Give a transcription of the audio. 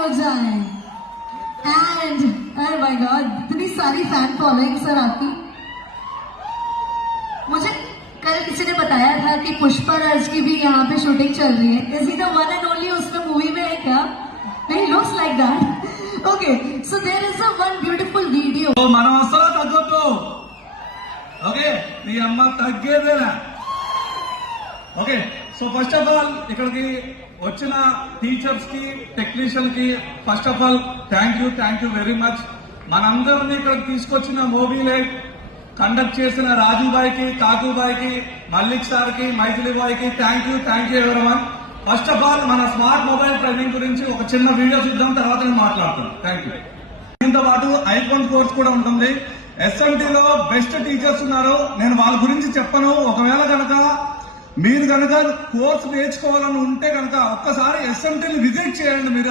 हो जाए। एंड अरे माय गॉड, इतनी सारी फैन फॉलोइंग सर आपकी। मुझे कल किसी ने बताया था कि पुष्पराज की भी यहाँ पे शूटिंग चल रही है। Is he the one and only उसमें मूवी में है क्या? नहीं, looks like that. Okay, so there is a one beautiful video. మనం అసలు తగ్గొద్దు. ఓకే, నీ అమ్మ తగ్గేదేనా? Okay, so first of all ఇక్కడికి వచ్చిన టీచర్స్ కి, టెక్నీషియన్ కి first of all thank you very much. మనందరినీ ఇక్కడికి తీసుకొచ్చిన మూవీలే కండక్ట్ చేసిన రాజుబాయ్ కి, కాకుబాయ్ కి, మల్లిక్ సార్ కి, మైథిలి బాయ్ కి thank you everyone. First of all మన స్మార్ట్ మొబైల్ ట్రైనింగ్ గురించి ఒక చిన్న వీడియో చూద్దాం, తర్వాత నేను మాట్లాడుతాను. Thank you. దీంతో పాటు ఐఫోన్ కోర్స్ కూడా ఉంటుంది. SMT లో బెస్ట్ టీచర్స్ ఉన్నారు, నేను వాళ్ళ గురించి చెప్పను. ఒకవేళ కనుక మీరు కనుక కోర్స్ నేర్చుకోవాలని ఉంటే కనుక ఒక్కసారి SMT ని విజిట్ చేయండి మీరు.